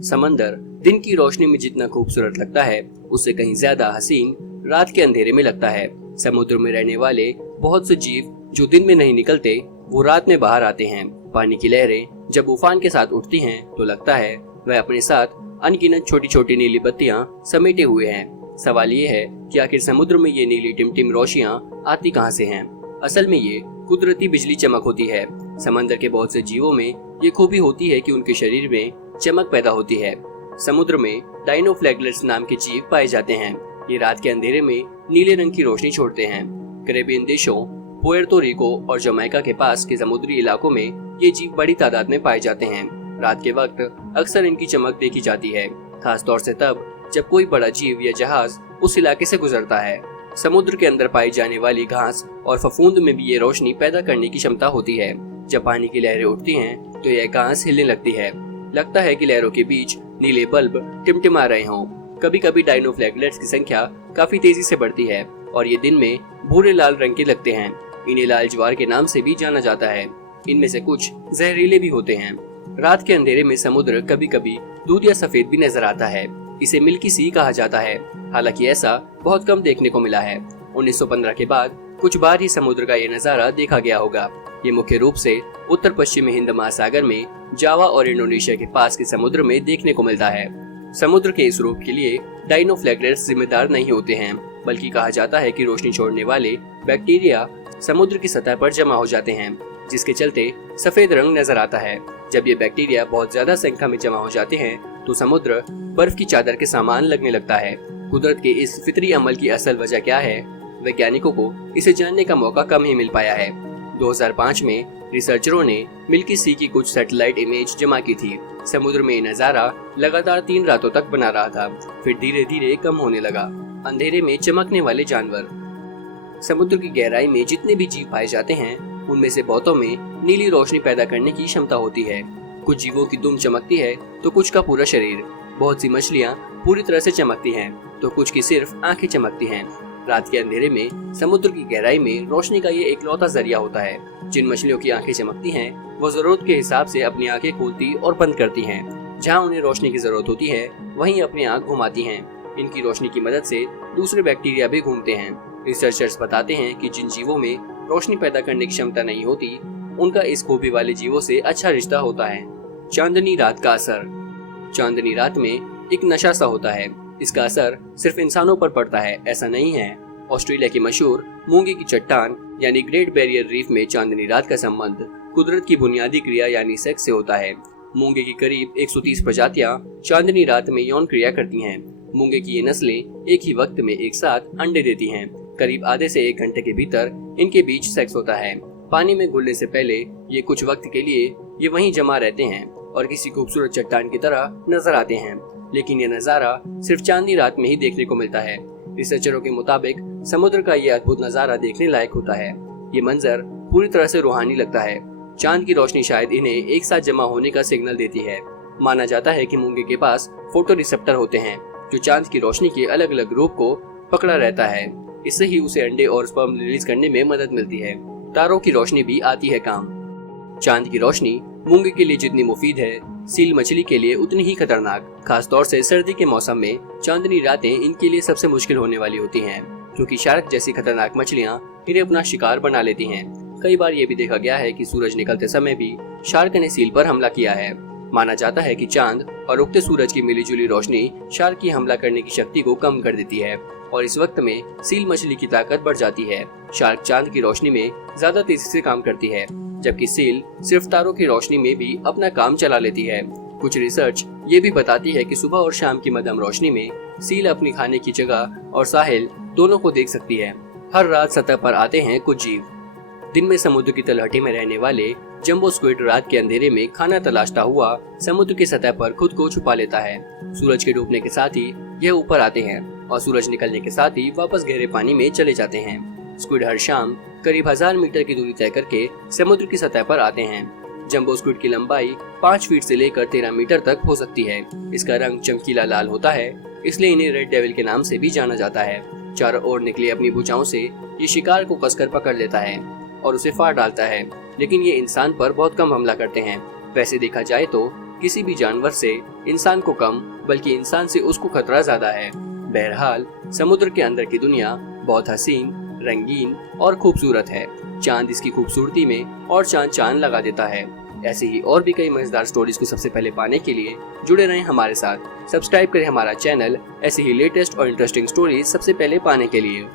समंदर दिन की रोशनी में जितना खूबसूरत लगता है, उससे कहीं ज्यादा हसीन रात के अंधेरे में लगता है। समुद्र में रहने वाले बहुत से जीव जो दिन में नहीं निकलते, वो रात में बाहर आते हैं। पानी की लहरें जब उफान के साथ उठती हैं, तो लगता है वह अपने साथ अनगिनत छोटी छोटी नीली बत्तियां समेटे हुए हैं। सवाल ये है कि आखिर समुद्र में ये नीली टिमटिम रोशनियां आती कहां से हैं? असल में ये कुदरती बिजली चमक होती है। समंदर के बहुत से जीवों में ये खूबी होती है कि उनके शरीर में चमक पैदा होती है। समुद्र में डायनोफ्लैगलेट्स नाम के जीव पाए जाते हैं। ये रात के अंधेरे में नीले रंग की रोशनी छोड़ते हैं। कैरेबियन देशों पुएर्तो रिको और जमैका के पास के समुद्री इलाकों में ये जीव बड़ी तादाद में पाए जाते हैं। रात के वक्त अक्सर इनकी चमक देखी जाती है, खास तौर से तब जब कोई बड़ा जीव या जहाज उस इलाके से गुजरता है। समुद्र के अंदर पाई जाने वाली घास और फफूंद में भी ये रोशनी पैदा करने की क्षमता होती है। जब पानी की लहरें उठती हैं, तो यह घास हिलने लगती है। लगता है कि लहरों के बीच नीले बल्ब टिमटिमा रहे हों। कभी कभी डायनोफ्लैगलेट्स की संख्या काफी तेजी से बढ़ती है और ये दिन में भूरे लाल रंग के लगते हैं। इन्हें लाल ज्वार के नाम से भी जाना जाता है। इनमें से कुछ जहरीले भी होते हैं। रात के अंधेरे में समुद्र कभी कभी दूध या सफेद भी नजर आता है। इसे मिल्की सी कहा जाता है। हालांकि ऐसा बहुत कम देखने को मिला है। 1915 के बाद कुछ बार ही समुद्र का ये नजारा देखा गया होगा। ये मुख्य रूप से उत्तर पश्चिमी हिंद महासागर में जावा और इंडोनेशिया के पास के समुद्र में देखने को मिलता है। समुद्र के इस रूप के लिए डायनोफ्लैगलेट्स जिम्मेदार नहीं होते हैं, बल्कि कहा जाता है कि रोशनी छोड़ने वाले बैक्टीरिया समुद्र की सतह पर जमा हो जाते हैं, जिसके चलते सफेद रंग नजर आता है। जब ये बैक्टीरिया बहुत ज्यादा संख्या में जमा हो जाते हैं, तो समुद्र बर्फ की चादर के समान लगने लगता है। कुदरत के इस फितरी अमल की असल वजह क्या है, वैज्ञानिकों को इसे जानने का मौका कम ही मिल पाया है। 2005 में रिसर्चरों ने मिल्की सी की कुछ सैटेलाइट इमेज जमा की थी। समुद्र में नजारा लगातार 3 रातों तक बना रहा था, फिर धीरे धीरे कम होने लगा। अंधेरे में चमकने वाले जानवर। समुद्र की गहराई में जितने भी जीव पाए जाते हैं, उनमें से बहुतों में नीली रोशनी पैदा करने की क्षमता होती है। कुछ जीवों की दुम चमकती है, तो कुछ का पूरा शरीर। बहुत सी मछलियाँ पूरी तरह से चमकती हैं, तो कुछ की सिर्फ आंखें चमकती हैं। रात के अंधेरे में समुद्र की गहराई में रोशनी का ये एकलौता जरिया होता है। जिन मछलियों की आंखें चमकती हैं, वो जरूरत के हिसाब से अपनी आंखें खोलती और बंद करती हैं। जहां उन्हें रोशनी की जरूरत होती है, वहीं अपनी आंख घुमाती हैं। इनकी रोशनी की मदद से दूसरे बैक्टीरिया भी घूमते हैं। रिसर्चर्स बताते हैं कि जिन जीवों में रोशनी पैदा करने की क्षमता नहीं होती, उनका इस खूबी वाले जीवों से अच्छा रिश्ता होता है। चांदनी रात का असर। चांदनी रात में एक नशा सा होता है। इसका असर सिर्फ इंसानों पर पड़ता है ऐसा नहीं है। ऑस्ट्रेलिया की मशहूर मूंगे की चट्टान यानी ग्रेट बैरियर रीफ में चांदनी रात का संबंध कुदरत की बुनियादी क्रिया यानी सेक्स से होता है। मूंगे की करीब 130 प्रजातियां चांदनी रात में यौन क्रिया करती हैं। मूंगे की ये नस्लें एक ही वक्त में एक साथ अंडे देती हैं। करीब आधे से 1 घंटे के भीतर इनके बीच सेक्स होता है। पानी में घुलने से पहले ये कुछ वक्त के लिए ये वहीं जमा रहते हैं और किसी खूबसूरत चट्टान की तरह नजर आते हैं। लेकिन ये नजारा सिर्फ चांदनी रात में ही देखने को मिलता है। रिसर्चरों के मुताबिक समुद्र का ये अद्भुत नजारा देखने लायक होता है। ये मंजर पूरी तरह से रूहानी लगता है। चांद की रोशनी शायद इन्हें एक साथ जमा होने का सिग्नल देती है। माना जाता है कि मूंगे के पास फोटो रिसेप्टर होते हैं, जो चांद की रोशनी के अलग अलग रूप को पकड़ा रहता है। इससे ही उसे अंडे और स्पर्म रिलीज करने में मदद मिलती है। तारों की रोशनी भी आती है काम। चांद की रोशनी मूंगे के लिए जितनी मुफीद है, सील मछली के लिए उतनी ही खतरनाक। खास तौर से सर्दी के मौसम में चांदनी रातें इनके लिए सबसे मुश्किल होने वाली होती हैं, क्योंकि शार्क जैसी खतरनाक मछलियां इन्हें अपना शिकार बना लेती हैं। कई बार ये भी देखा गया है कि सूरज निकलते समय भी शार्क ने सील पर हमला किया है। माना जाता है कि चांद और उगते सूरज की मिलीजुली रोशनी शार्क की हमला करने की शक्ति को कम कर देती है और इस वक्त में सील मछली की ताकत बढ़ जाती है। शार्क चांद की रोशनी में ज्यादा तेजी से काम करती है, जबकि सील सिर्फ तारों की रोशनी में भी अपना काम चला लेती है। कुछ रिसर्च ये भी बताती है कि सुबह और शाम की मध्यम रोशनी में सील अपनी खाने की जगह और साहिल दोनों को देख सकती है। हर रात सतह पर आते हैं कुछ जीव। दिन में समुद्र की तलहटी में रहने वाले जंबो स्क्विड रात के अंधेरे में खाना तलाशता हुआ समुद्र की सतह पर खुद को छुपा लेता है। सूरज के डूबने के साथ ही यह ऊपर आते हैं और सूरज निकलने के साथ ही वापस गहरे पानी में चले जाते हैं। स्क्विड हर शाम करीब 1000 मीटर की दूरी तय करके समुद्र की सतह पर आते हैं। जंबो स्क्विड की लंबाई 5 फीट से लेकर 13 मीटर तक हो सकती है। इसका रंग चमकीला लाल होता है, इसलिए इन्हें रेड डेविल के नाम से भी जाना जाता है। चारों ओर निकली अपनी भुजाओं से ये शिकार को कसकर पकड़ लेता है और उसे फाड़ डालता है, लेकिन ये इंसान पर बहुत कम हमला करते हैं। वैसे देखा जाए तो किसी भी जानवर से इंसान को कम बल्कि इंसान से उसको खतरा ज्यादा है। बहरहाल समुद्र के अंदर की दुनिया बहुत हसीन, रंगीन और खूबसूरत है। चांद इसकी खूबसूरती में और चांद लगा देता है। ऐसे ही और भी कई मजेदार स्टोरीज को सबसे पहले पाने के लिए जुड़े रहें हमारे साथ। सब्सक्राइब करें हमारा चैनल ऐसे ही लेटेस्ट और इंटरेस्टिंग स्टोरीज सबसे पहले पाने के लिए।